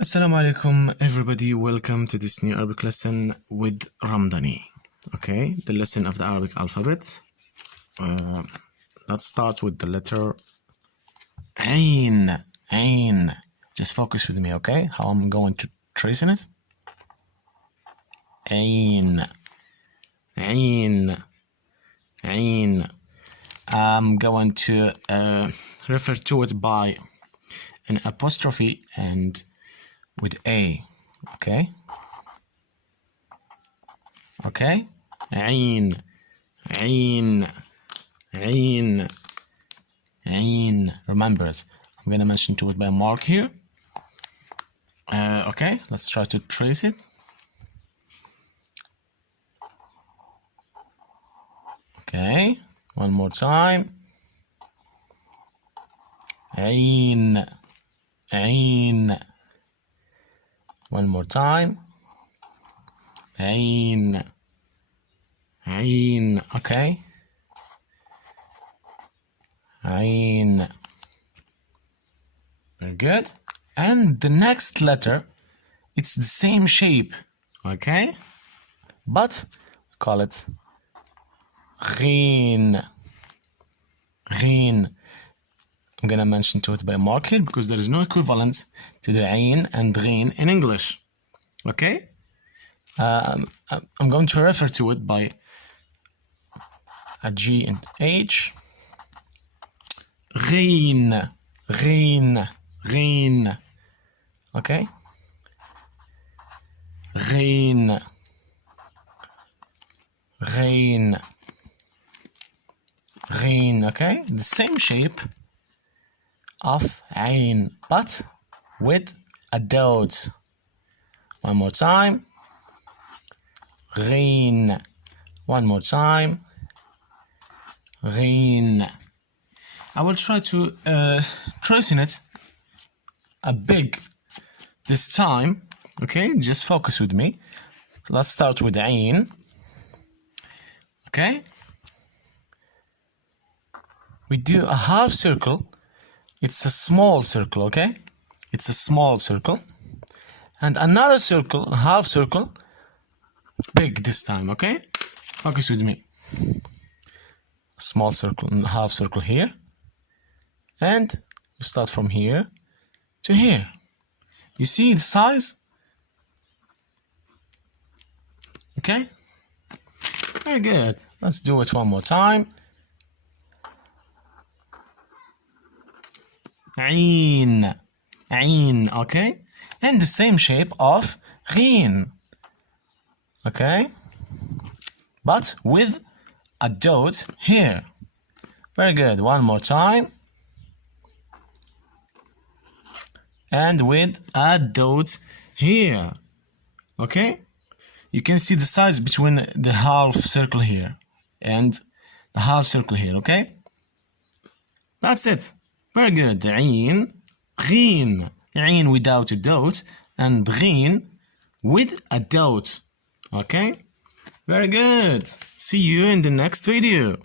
Assalamu alaikum everybody, welcome to this new Arabic lesson with RAMDANI. Okay, the lesson of the Arabic alphabet. Let's start with the letter Ghain. Ghain. Just focus with me, okay? How I'm going to trace in it. Ghain. Ghain. Ghain. I'm going to refer to it by an apostrophe and with A, okay? Okay? Ghain, Ghain, Ghain, Ghain. Remember it. I'm gonna mention to it by a mark here. Okay, let's try to trace it. Okay, one more time. Ghain, Ghain. One more time. Ghain. Ghain. Okay. Ghain. Very good. And the next letter, it's the same shape. Okay? But call it Ghain. Ghain. I'm gonna mention to it by a mark here because there is no equivalent to the Ghain and Ghain in English. Okay? I'm going to refer to it by a G and H. Ghain, Ghain, Ghain. Okay? Ghain, Ghain, Ghain. Okay? The same shape of Ghain, but with a dot. One more time. Ghain. One more time. Ghain. I will try to trace in it a big this time. Okay, just focus with me. Let's start with Ghain. Okay. We do a half circle. It's a small circle, okay? It's a small circle. And another circle, a half circle, big this time, okay? Focus with me. A small circle and half circle here. And we start from here to here. You see the size? Okay? Very good. Let's do it one more time. Ghain, Ghain, okay? And the same shape of Ghain, okay? But with a dot here. Very good. One more time. And with a dot here, okay? You can see the size between the half circle here and the half circle here, okay? That's it. Very good. Ghain, Ghain, Ghain without a dot, and Ghain with a dot. Okay? Very good. See you in the next video.